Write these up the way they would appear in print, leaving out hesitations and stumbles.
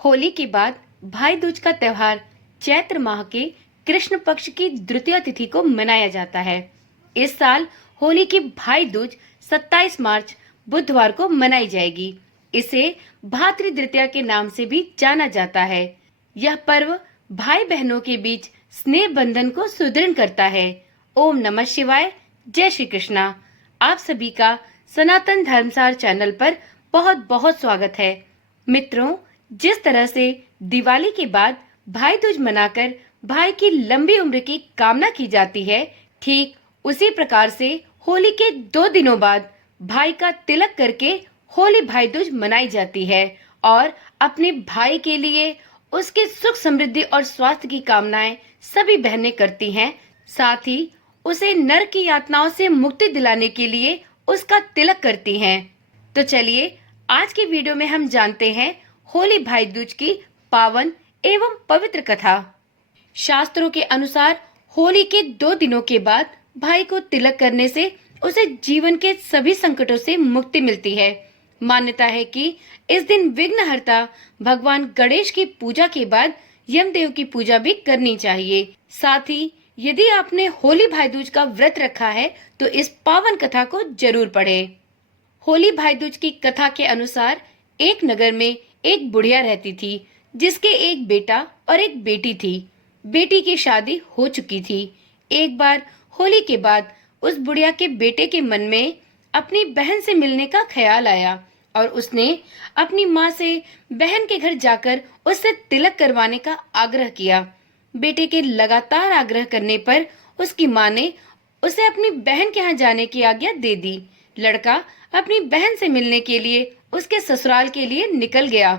होली के बाद भाई दूज का त्योहार चैत्र माह के कृष्ण पक्ष की द्वितीया तिथि को मनाया जाता है। इस साल होली की भाई दूज 27 मार्च बुधवार को मनाई जाएगी। इसे भातृ द्वितीया के नाम से भी जाना जाता है। यह पर्व भाई बहनों के बीच स्नेह बंधन को सुदृढ़ करता है। ओम नमः शिवाय। जय श्री कृष्णा। आप सभी का सनातन धर्मसार चैनल पर बहुत बहुत स्वागत है। मित्रों, जिस तरह से दिवाली के बाद भाई दूज मनाकर भाई की लंबी उम्र की कामना की जाती है, ठीक उसी प्रकार से होली के 2 दिनों बाद भाई का तिलक करके होली भाई दूज मनाई जाती है और अपने भाई के लिए उसके सुख समृद्धि और स्वास्थ्य की कामनाएं सभी बहनें करती हैं। साथ ही उसे नरक की यातनाओं से मुक्ति दिलाने के लिए उसका तिलक करती हैं। तो चलिए आज की वीडियो में हम जानते हैं होली भाई दूज की पावन एवं पवित्र कथा। शास्त्रों के अनुसार होली के 2 दिनों के बाद भाई को तिलक करने से उसे जीवन के सभी संकटों से मुक्ति मिलती है। मान्यता है कि इस दिन विघ्नहर्ता भगवान गणेश की पूजा के बाद यमदेव की पूजा भी करनी चाहिए। साथ ही यदि आपने होली भाई दूज का व्रत रखा है तो इस पावन कथा को जरूर पढ़ें। होली भाई दूज की कथा के अनुसार एक नगर में एक बुढ़िया रहती थी जिसके एक बेटा और एक बेटी थी। बेटी की शादी हो चुकी थी। एक बार होली के बाद उस बुढ़िया के बेटे के मन में अपनी बहन से मिलने का ख्याल आया और उसने अपनी माँ से बहन के घर जाकर उससे तिलक करवाने का आग्रह किया। बेटे के लगातार आग्रह करने पर उसकी माँ ने उसे अपनी बहन के यहाँ जाने की आज्ञा दे दी। लड़का अपनी बहन से मिलने के लिए उसके ससुराल के लिए निकल गया।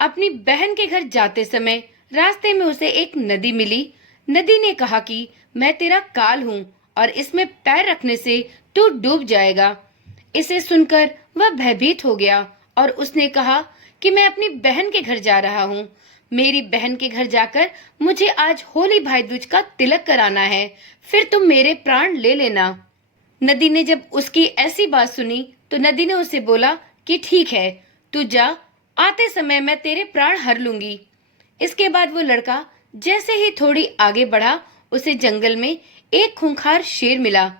अपनी बहन के घर जाते समय रास्ते में उसे एक नदी मिली। नदी ने कहा कि मैं तेरा काल हूँ और इसमें पैर रखने से तू डूब जाएगा। इसे सुनकर वह भयभीत हो गया और उसने कहा कि मैं अपनी बहन के घर जा रहा हूँ। मेरी बहन के घर जाकर मुझे आज होली भाई दूज का तिलक कराना है, फिर तुम मेरे प्राण ले लेना। नदी ने जब उसकी ऐसी बात सुनी तो नदी ने उसे बोला कि ठीक है, तू जा, आते समय मैं तेरे प्राण हर लूंगी। इसके बाद वो लड़का जैसे ही थोड़ी आगे बढ़ा उसे जंगल में एक खूंखार शेर मिला।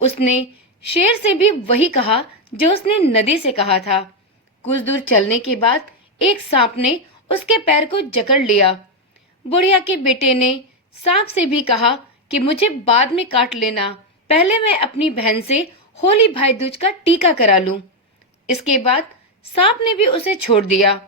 उसने शेर से भी वही कहा जो उसने नदी से कहा था। कुछ दूर चलने के बाद एक सांप ने उसके पैर को जकड़ लिया। बुढ़िया के बेटे ने सांप से भी कहा कि मुझे बाद में काट लेना, पहले मैं अपनी बहन से होली भाई दूज का टीका करा लूं। इसके बाद सांप ने भी उसे छोड़ दिया।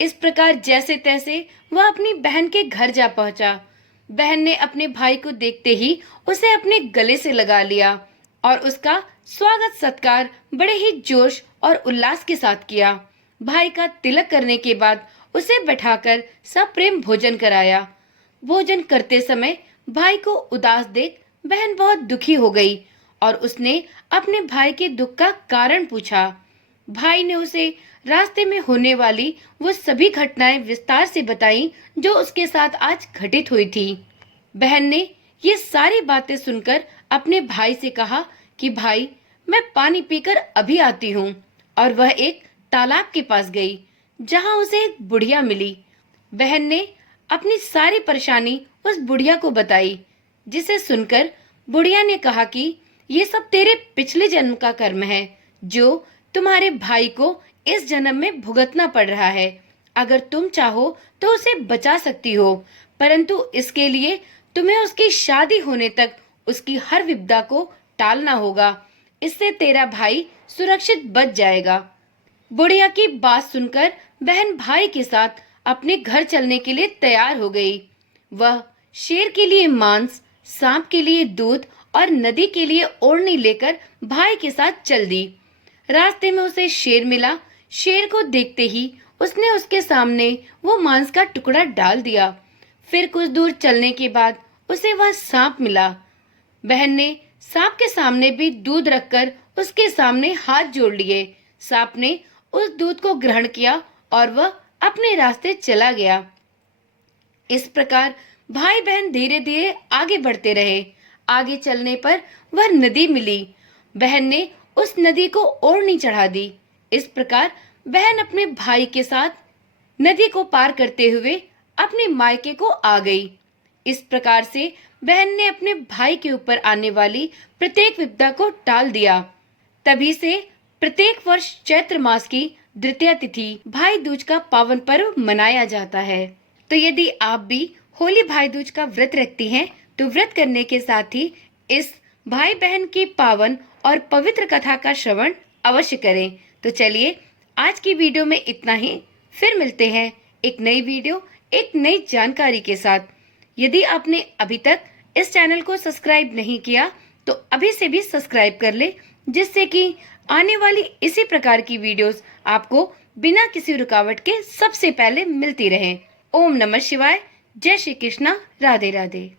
इस प्रकार जैसे तैसे वह अपनी बहन के घर जा पहुंचा। बहन ने अपने भाई को देखते ही उसे अपने गले से लगा लिया और उसका स्वागत सत्कार बड़े ही जोश और उल्लास के साथ किया। भाई का तिलक करने के बाद उसे बैठाकर सप्रेम भोजन कराया। भोजन करते समय भाई को उदास देख बहन बहुत दुखी हो गई और उसने अपने भाई के दुख का कारण पूछा। भाई ने उसे रास्ते में होने वाली वो सभी घटनाएं विस्तार से बताई जो उसके साथ आज घटित हुई थी। बहन ने ये सारी बातें सुनकर अपने भाई से कहा कि भाई, मैं पानी पीकर अभी आती हूँ। और वह एक तालाब के पास गई जहाँ उसे एक बुढ़िया मिली। बहन ने अपनी सारी परेशानी उस बुढ़िया को बताई, जिसे सुनकर बुढ़िया ने कहा कि ये सब तेरे पिछले जन्म का कर्म है जो तुम्हारे भाई को इस जन्म में भुगतना पड़ रहा है। अगर तुम चाहो तो उसे बचा सकती हो, परंतु इसके लिए तुम्हें उसकी शादी होने तक उसकी हर विपदा को टालना होगा। इससे तेरा भाई सुरक्षित बच जाएगा। बुढ़िया की बात सुनकर बहन भाई के साथ अपने घर चलने के लिए तैयार हो गई। वह शेर के लिए मांस, सांप के लिए दूध और नदी के लिए ओढ़नी लेकर भाई के साथ चल दी। रास्ते में उसे शेर मिला। शेर को देखते ही उसने उसके सामने वो मांस का टुकड़ा डाल दिया। फिर कुछ दूर चलने के बाद उसे वह सांप मिला। बहन ने सांप के सामने भी दूध रखकर उसके सामने हाथ जोड़ लिए। सांप ने उस दूध को ग्रहण किया और वह अपने रास्ते चला गया। इस प्रकार भाई बहन धीरे धीरे आगे बढ़ते रहे। आगे चलने पर वह नदी मिली। बहन ने उस नदी को ओढ़नी चढ़ा दी। इस प्रकार बहन अपने भाई के साथ नदी को पार करते हुए अपने मायके को आ गई। इस प्रकार से बहन ने अपने भाई के ऊपर आने वाली प्रत्येक विपदा को टाल दिया। तभी से प्रत्येक वर्ष चैत्र मास की द्वितीया तिथि भाई दूज का पावन पर्व मनाया जाता है। तो यदि आप भी होली भाई दूज का व्रत रखती हैं, तो व्रत करने के साथ ही इस भाई बहन की पावन और पवित्र कथा का श्रवण अवश्य करें। तो चलिए आज की वीडियो में इतना ही। फिर मिलते हैं एक नई वीडियो, एक नई जानकारी के साथ। यदि आपने अभी तक इस चैनल को सब्सक्राइब नहीं किया तो अभी से भी सब्सक्राइब कर ले, जिससे कि आने वाली इसी प्रकार की वीडियोस आपको बिना किसी रुकावट के सबसे पहले मिलती रहे। ओम नमः शिवाय। जय श्री कृष्णा। राधे राधे।